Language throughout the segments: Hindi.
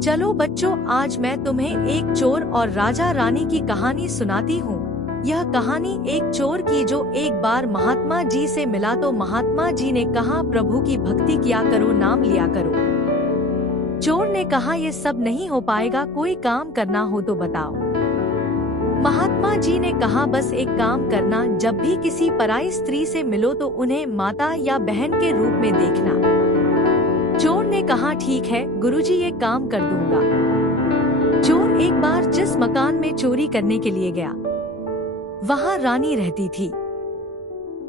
चलो बच्चों, आज मैं तुम्हें एक चोर और राजा रानी की कहानी सुनाती हूँ। यह कहानी एक चोर की जो एक बार महात्मा जी से मिला तो महात्मा जी ने कहा, प्रभु की भक्ति किया करो, नाम लिया करो। चोर ने कहा, ये सब नहीं हो पाएगा, कोई काम करना हो तो बताओ। महात्मा जी ने कहा, बस एक काम करना, जब भी किसी पराई स्त्री से मिलो तो उन्हें माता या बहन के रूप में देखना। चोर ने कहा, ठीक है गुरुजी, ये काम कर दूंगा। चोर एक बार जिस मकान में चोरी करने के लिए गया, वहाँ रानी रहती थी।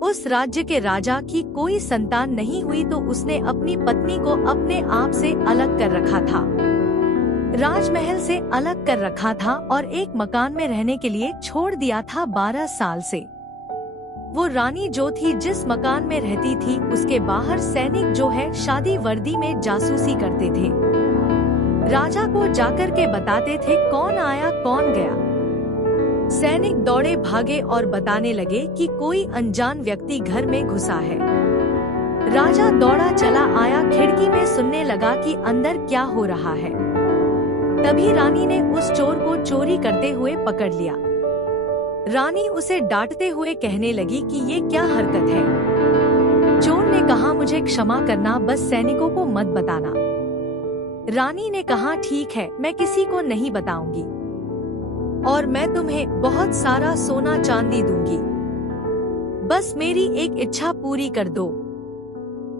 उस राज्य के राजा की कोई संतान नहीं हुई तो उसने अपनी पत्नी को अपने आप से अलग कर रखा था, राजमहल से अलग कर रखा था और एक मकान में रहने के लिए छोड़ दिया था 12 साल से। वो रानी जो थी जिस मकान में रहती थी, उसके बाहर सैनिक जो है शादी वर्दी में जासूसी करते थे। राजा को जाकर के बताते थे कौन आया कौन गया। सैनिक दौड़े भागे और बताने लगे कि कोई अनजान व्यक्ति घर में घुसा है। राजा दौड़ा चला आया, खिड़की में सुनने लगा कि अंदर क्या हो रहा है। तभी रानी ने उस चोर को चोरी करते हुए पकड़ लिया। रानी उसे डांटते हुए कहने लगी कि ये क्या हरकत है। चोर ने कहा, मुझे क्षमा करना, बस सैनिकों को मत बताना। रानी ने कहा, ठीक है, मैं किसी को नहीं बताऊंगी और मैं तुम्हें बहुत सारा सोना चांदी दूंगी, बस मेरी एक इच्छा पूरी कर दो।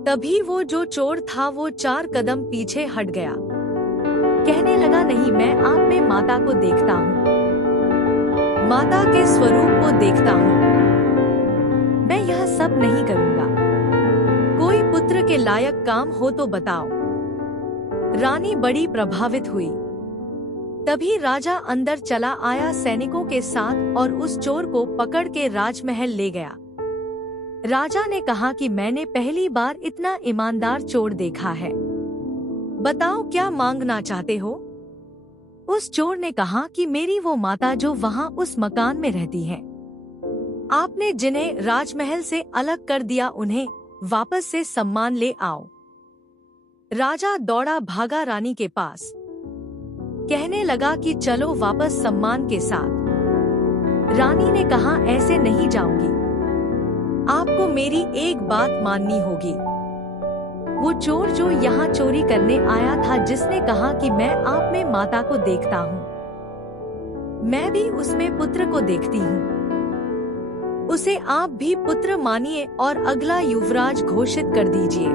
तभी वो जो चोर था वो 4 कदम पीछे हट गया। कहने लगा, नहीं, मैं आप में माता को देखता हूँ, माता के स्वरूप को देखता हूँ, मैं यह सब नहीं करूँगा। कोई पुत्र के लायक काम हो तो बताओ। रानी बड़ी प्रभावित हुई। तभी राजा अंदर चला आया सैनिकों के साथ और उस चोर को पकड़ के राजमहल ले गया। राजा ने कहा कि मैंने पहली बार इतना ईमानदार चोर देखा है, बताओ क्या मांगना चाहते हो। उस चोर ने कहा कि मेरी वो माता जो वहाँ उस मकान में रहती है, आपने जिन्हें राजमहल से अलग कर दिया, उन्हें वापस से सम्मान ले आओ। राजा दौड़ा भागा रानी के पास, कहने लगा कि चलो वापस सम्मान के साथ। रानी ने कहा, ऐसे नहीं जाऊंगी, आपको मेरी एक बात माननी होगी। वो चोर जो यहाँ चोरी करने आया था, जिसने कहा कि मैं आप में माता को देखता हूँ, मैं भी उसमें पुत्र को देखती हूँ, उसे आप भी पुत्र मानिए और अगला युवराज घोषित कर दीजिए।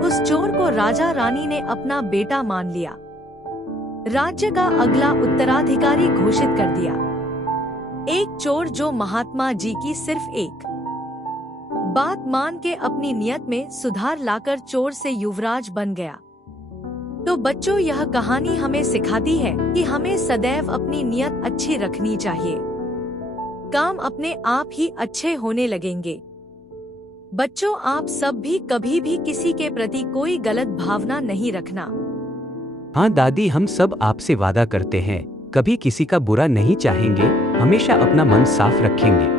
उस चोर को राजा रानी ने अपना बेटा मान लिया, राज्य का अगला उत्तराधिकारी घोषित कर दिया। एक चोर जो महात्मा जी की सिर्फ एक बात मान के अपनी नियत में सुधार लाकर चोर से युवराज बन गया। तो बच्चों, यह कहानी हमें सिखाती है कि हमें सदैव अपनी नियत अच्छी रखनी चाहिए, काम अपने आप ही अच्छे होने लगेंगे। बच्चों, आप सब भी कभी भी किसी के प्रति कोई गलत भावना नहीं रखना। हाँ दादी, हम सब आपसे वादा करते हैं, कभी किसी का बुरा नहीं चाहेंगे, हमेशा अपना मन साफ रखेंगे।